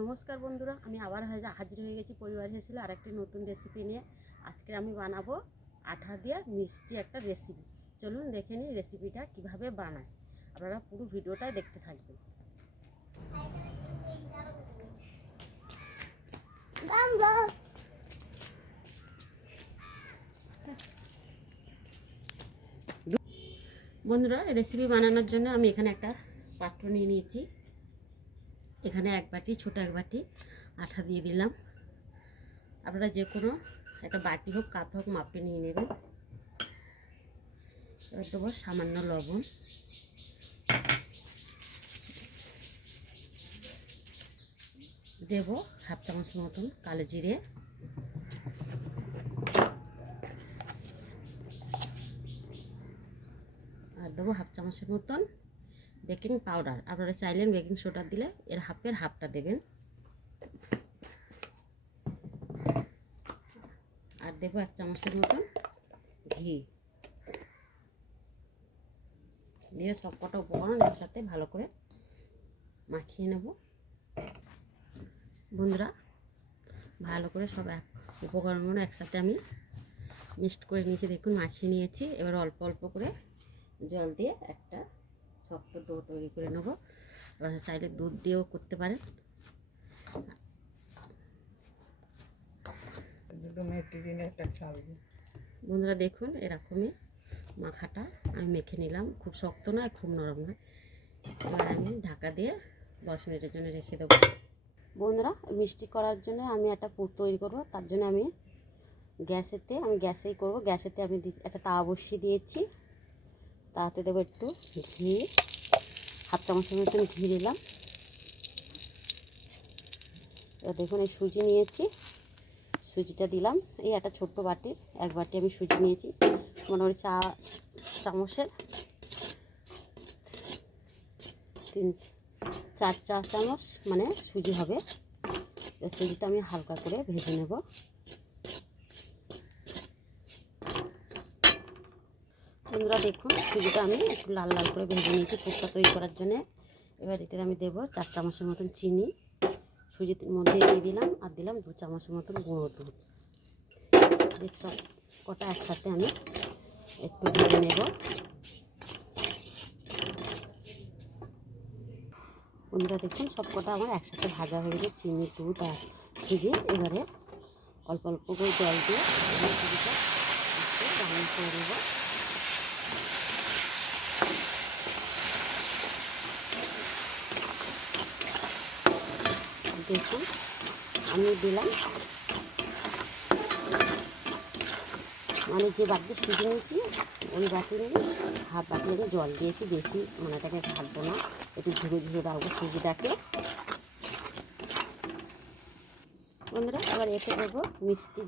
নমস্কার বন্ধুরা, আমি আবার হাজির হয়ে গেছি পরিবার হেসেলে আরেকটি নতুন রেসিপি নিয়ে। আজকে আমি বানাবো আঠা দিয়ে মিষ্টি একটা রেসিপি। চলুন দেখে নিই রেসিপিটা কিভাবে বানায়। আপনারা পুরো ভিডিওটাই দেখতে থাকবেন। বন্ধুরা, রেসিপি বানানোর জন্য আমি এখানে একটা পাত্র নিয়ে নিয়েছি। এখানে এক বাটি, ছোটো এক বাটি আঠা দিয়ে দিলাম। আপনারা যে কোনো একটা বাটি হোক, কাপ হোক, মাপে নিয়ে নেবেন। এবার দেবো সামান্য লবণ, দেব হাফ চামচ মতন কালো জিরে, আর দেবো হাফ চামচের মতন বেকিং পাউডার। আপনারা চাইলেন বেকিং সোডা দিলে এর হাফটা দেবেন। আর দেবো এক চামচের মতন ঘি দিয়ে সবকটা উপকরণ একসাথে ভালো করে মাখিয়ে নেব। বন্ধুরা, ভালো করে সব উপকরণগুলো একসাথে আমি মিক্সড করে নিয়েছি। দেখুন, মাখিয়ে নিয়েছি। এবার অল্প অল্প করে জল দিয়ে একটা শক্ত ডো তৈরি করে নেব। আপনারা চাইলে দুধ দিয়েও করতে পারেন। বন্ধুরা দেখুন, এরকমই মাখাটা আমি মেখে নিলাম। খুব শক্ত নয়, খুব নরম নয়। এবার আমি ঢাকা দিয়ে 10 মিনিটের জন্য রেখে দেবো। বন্ধুরা, মিষ্টি করার জন্য আমি একটা পুর তৈরি করব। তার জন্য আমি গ্যাসেই করব। গ্যাসেতে আমি একটা তাওয়া বসিয়ে দিয়েছি। তাতে দেবো একটু ঘি, হাফ চামচের মতন ঘি দিলাম। এবার দেখুন, এই সুজি নিয়েছি, সুজিটা দিলাম। এই একটা ছোট্ট বাটি, এক বাটি আমি সুজি নিয়েছি। মোটামুটি 4 চামচের 4 চা চামচ মানে সুজি হবে। সুজিটা আমি হালকা করে ভেজে নেব। বন্ধুরা দেখুন, সুজিটা আমি একটু লাল লাল করে ভেজে নিয়েছি পুরটা তৈরি করার জন্যে। এবার এতে আমি দেবো 4 চামচের মতন চিনি সুজির মধ্যে দিয়ে দিলাম। আর দিলাম 2 চামচের মতন গুঁড়ো দুধ। সব কটা একসাথে আমি একটু ভেজে নেব। বন্ধুরা দেখুন, সব কটা আমার একসাথে ভাজা হয়ে গেছে, চিনি, দুধ আর সুজি। এবারে অল্প অল্প করে জল দিয়ে সুজিটা একটু রান্না করে নেব। দেখুন, আমি দিলাম মানে যে বাটিতে সুজি নিয়েছি ওই বাটি নিয়ে হাফ বাটি আমি জল দিয়েছি। বেশি এটাকে ঘাটবো না, একটু ঝুড়ো ঝুড়ো রাখবো সুজিটাকে। বন্ধুরা, এবার এতে দেবো মিষ্টি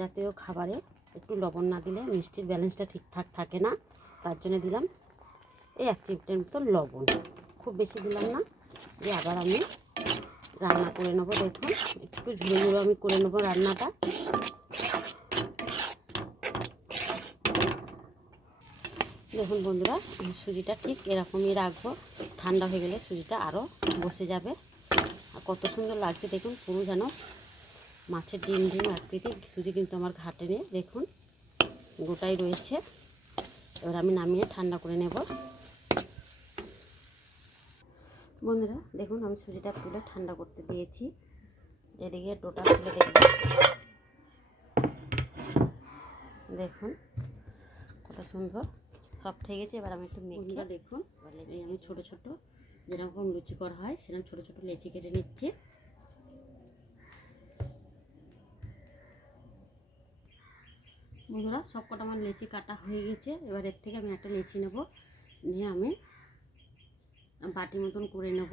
জাতীয় খাবারে একটু লবণ না দিলে মিষ্টির ব্যালেন্সটা ঠিকঠাক থাকে না। তার জন্য দিলাম এই 1 চিমটের মতো লবণ। খুব বেশি দিলাম না। দিয়ে আবার আমি রান্না করে নেবো। দেখুন, একটু ঝুড়ো ঝুড়ো আমি করে নেবো রান্নাটা। দেখুন বন্ধুরা, সুজিটা ঠিক এরকমই রাখবো। ঠান্ডা হয়ে গেলে সুজিটা আরও বসে যাবে। আর কত সুন্দর লাগছে দেখুন, পুরো যেন মাছের ডিম ডিম আকৃতির সুজি। কিন্তু আমার ঘাটে নেই, দেখুন গোটাই রয়েছে। এবার আমি নামিয়ে ঠান্ডা করে নেব। বন্ধুরা দেখুন, আমি সুজিটা তুলে ঠান্ডা করতে দিয়েছি। এদিকে ডোটা তুলে দেখব। দেখুন কত সুন্দর সফট হয়ে গেছে। এবার আমি একটু মেখে দেখুন, আমি ছোটো ছোটো যেরকম লুচিকর হয় সেরকম ছোটো ছোটো লেচি কেটে নিচ্ছি। বন্ধুরা, সব কটা আমার লেচি কাটা হয়ে গেছে। এবার এর থেকে আমি একটা লেচি নেব, নিয়ে আমি বাটি মতন করে নেব।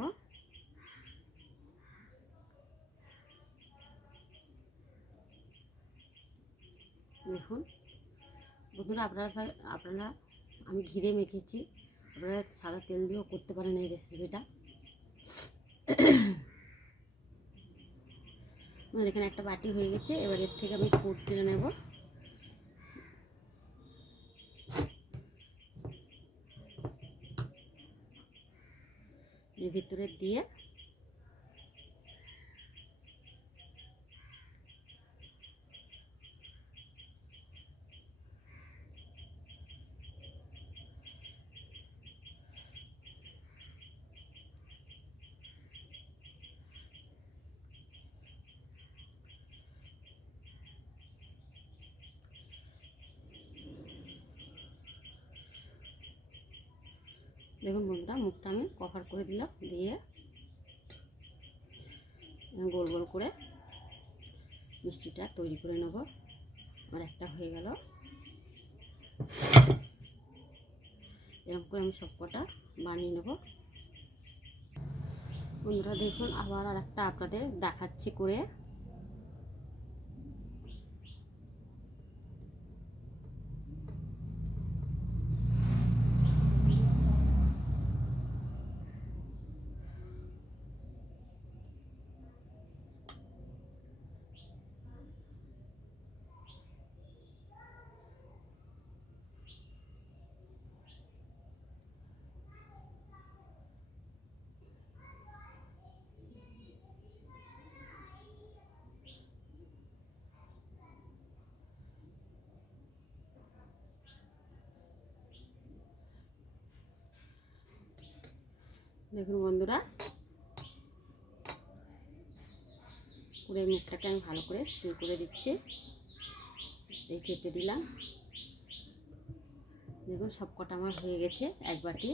দেখুন বন্ধুরা, আপনারা আমি ঘিরে মেখেছি, আপনারা সাদা তেল দিয়েও করতে পারেন এই রেসিপিটা। এখানে একটা বাটি হয়ে গেছে। এবার এর থেকে আমি পুর তুলে নেব। এর ভিতরে দিয়ে দেখুন বন্ধুরা, মুখটা আমি কভার করে দিলাম, দিয়ে গোল গোল করে মিষ্টিটা তৈরি করে নেব। আমার একটা হয়ে গেল। এরকম করে আমি সবকটা বানিয়ে নেব। বন্ধুরা দেখুন, আবার আর একটা আপনাদের দেখাচ্ছি করে। দেখুন বন্ধুরা, পুরের মুখটাকে আমি ভালো করে সিল করে দিচ্ছি। এই চেপে দিলাম। দেখুন সবকটা আমার হয়ে গেছে। এক বাটি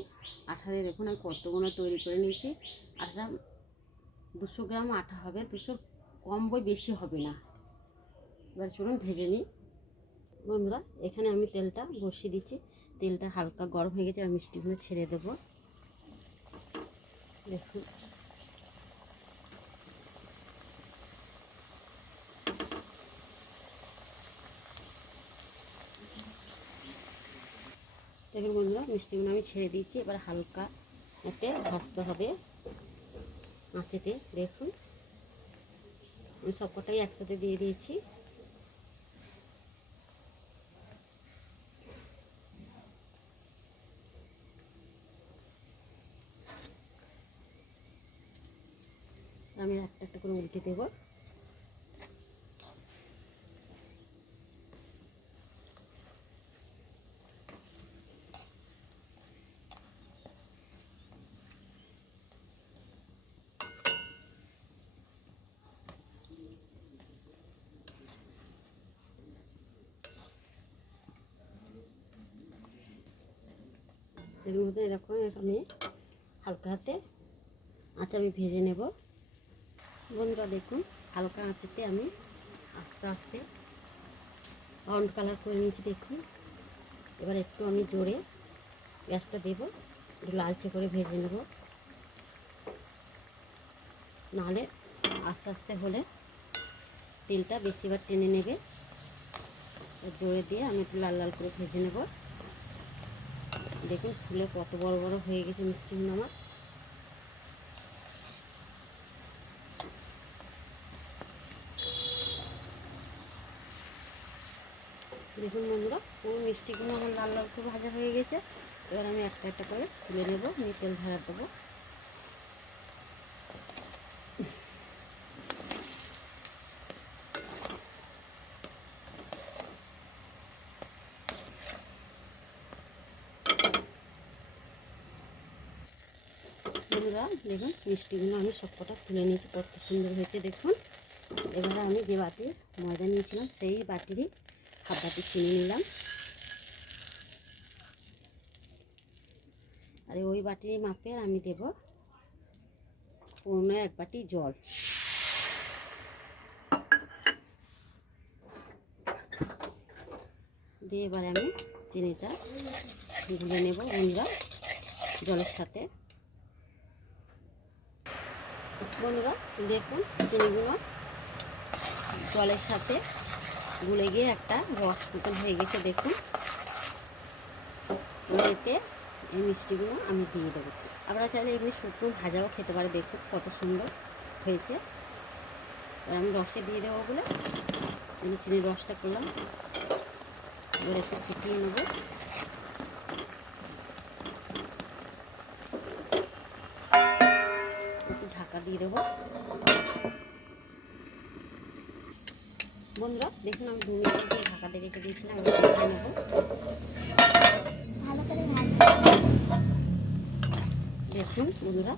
আটা দিয়ে দেখুন আমি কতগুলো তৈরি করে নিয়েছি। আটা 200 গ্রাম আটা হবে, 200 কম বই বেশি হবে না। এবার চলুন ভেজে নিই। বন্ধুরা এখানে আমি তেলটা বসিয়ে দিচ্ছি। তেলটা হালকা গরম হয়ে গেছে, আর মিষ্টিগুলো ছেড়ে দেবো। দেখুন দেখুন বন্ধুরা, মিষ্টিগুলো আমি ছেড়ে দিয়েছি। এবার হালকা এতে ভাজতে হবে আঁচেতে। দেখুন আমি সবকটাই একসাথে দিয়ে দিয়েছি। আমি একটা একটা করে উল্টে দেবো। এর মধ্যে এরকম আমি হালকা হাতে আঁচ আমি ভেজে নেব। বন্ধুরা দেখুন, হালকা আঁচেতে আমি আস্তে আস্তে ব্রাউন কালার করে নিয়েছি। দেখুন এবার একটু আমি জোরে গ্যাসটা দেবো, একটু লালচে করে ভেজে নেব। নাহলে আস্তে আস্তে হলে তেলটা বেশিবার টেনে নেবে। জোরে দিয়ে আমি একটু লাল লাল করে ভেজে নেব। দেখুন ফুলে কত বড় বড় হয়ে গেছে মিষ্টিগুলো আমার। দেখুন বন্ধুরা, পুরো মিষ্টিগুলো আমার লাল লাল করে ভাজা হয়ে গেছে। এবার আমি একটা একটা করে তুলে নেব, নিয়ে তেল ঝাড়া দেবো। বন্ধুরা দেখুন, মিষ্টিগুলো আমি সবকটা তুলে নিয়েছি, কত সুন্দর হয়েছে দেখুন। এবারে আমি যে বাটি ময়দা নিয়েছিলাম সেই বাটিরই হাফ বাটি চিনি নিলাম, আর ওই বাটির মাপে আমি দেব পৌনে 1 বাটি জল। দিয়ে এবারে আমি চিনিটা গুলে নেব বন্ধুরা জলের সাথে। বন্ধুরা দেখুন চিনিগুলো জলের সাথে গুলে গিয়ে একটা রস মতন হয়ে গেছে। দেখুন এতে এই মিষ্টিগুলো আমি দিয়ে দেবো। আপনারা চাইলে এগুলি শুকনো ভাজাও খেতে পারে। দেখুন কত সুন্দর হয়েছে। এবার আমি রসে দিয়ে দেবো বলে আমি চিনির রসটা করলাম। এবার একটু ফুটিয়ে নেব। একটু ঢাকা দিয়ে দেবো। বন্ধুরা দেখুন আমি 2 মিনিট দিয়ে ঢাকা দিয়ে রেখে দিয়েছিলাম। আমি ফুটিয়ে নেব ভালো করে। দেখুন বন্ধুরা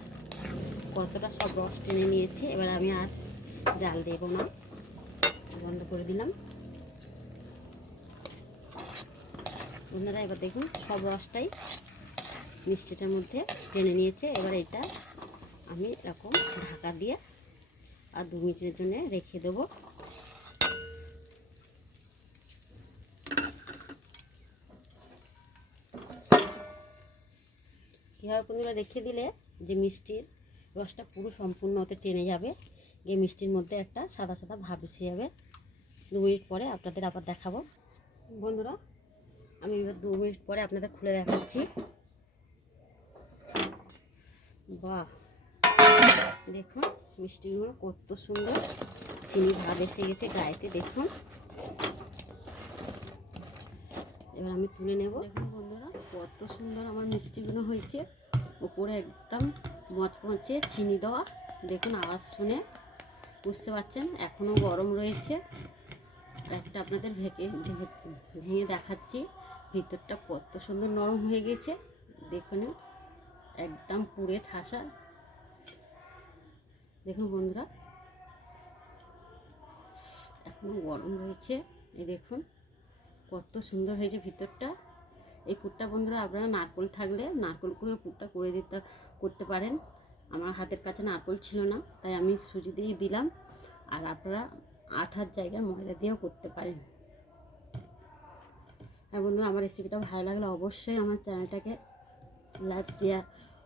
কতটা সব রস টেনে নিয়েছে। এবার আমি আর জাল দেব না, বন্ধ করে দিলাম। বন্ধুরা এবার দেখুন সব রসটাই মিষ্টিটার মধ্যে টেনে নিয়েছে। এবার এটা আমি এরকম ঢাকা দিয়ে আর 2 মিনিটের জন্য রেখে দেবো। কীভাবে বন্ধুরা রেখে দিলে যে মিষ্টির রসটা পুরো সম্পূর্ণ ওতে টেনে যাবে, গিয়ে মিষ্টির মধ্যে একটা সাদা সাদা ভাব এসে যাবে। 2 মিনিট পরে আপনাদের আবার দেখাবো। বন্ধুরা আমি এবার 2 মিনিট পরে আপনাদের খুলে দেখাচ্ছি। বাহ, দেখুন মিষ্টিগুলো কত সুন্দর চিনি ভাব এসে গেছে গায়েতে, দেখুন। এবার আমি তুলে নেব। দেখুন বন্ধুরা কত সুন্দর আমার মিষ্টিগুলো হয়েছে, উপরে একদম মচমচে চিনি দেওয়া। দেখুন আওয়াজ শুনে বুঝতে পারছেন এখনও গরম রয়েছে। একটা আপনাদের ভেঙে দেখাচ্ছি, ভিতরটা কত সুন্দর নরম হয়ে গেছে। দেখুন একদম পুরে ঠাসা। দেখুন বন্ধুরা এখনও গরম রয়েছে, এই দেখুন কত সুন্দর হয়েছে ভিতরটা। এই পুরটা বন্ধুরা আপনারা নারকেল থাকলে নারকেল করে পুরটা করতে পারেন। আমার হাতের কাছে নারকেল ছিল না, তাই আমি সুজি দিয়ে দিলাম। আর আপনারা আঠার জায়গায় ময়দা দিয়েও করতে পারেন। হ্যাঁ বন্ধুরা, আমার রেসিপিটা ভালো লাগলে অবশ্যই আমার চ্যানেলটাকে লাইক শেয়ার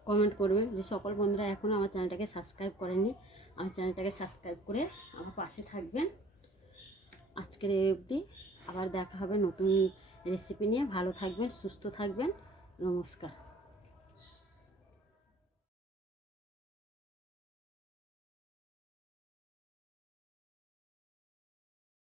কমেন্ট করবেন। যে সকল বন্ধুরা এখনও আমার চ্যানেলটাকে সাবস্ক্রাইব করেননি, আমার চ্যানেলটাকে সাবস্ক্রাইব করে আমার পাশে থাকবেন। আজকের এই অবধি, আবার দেখা হবে নতুন রেসিপি নিয়ে। ভালো থাকবেন, সুস্থ থাকবেন, নমস্কার।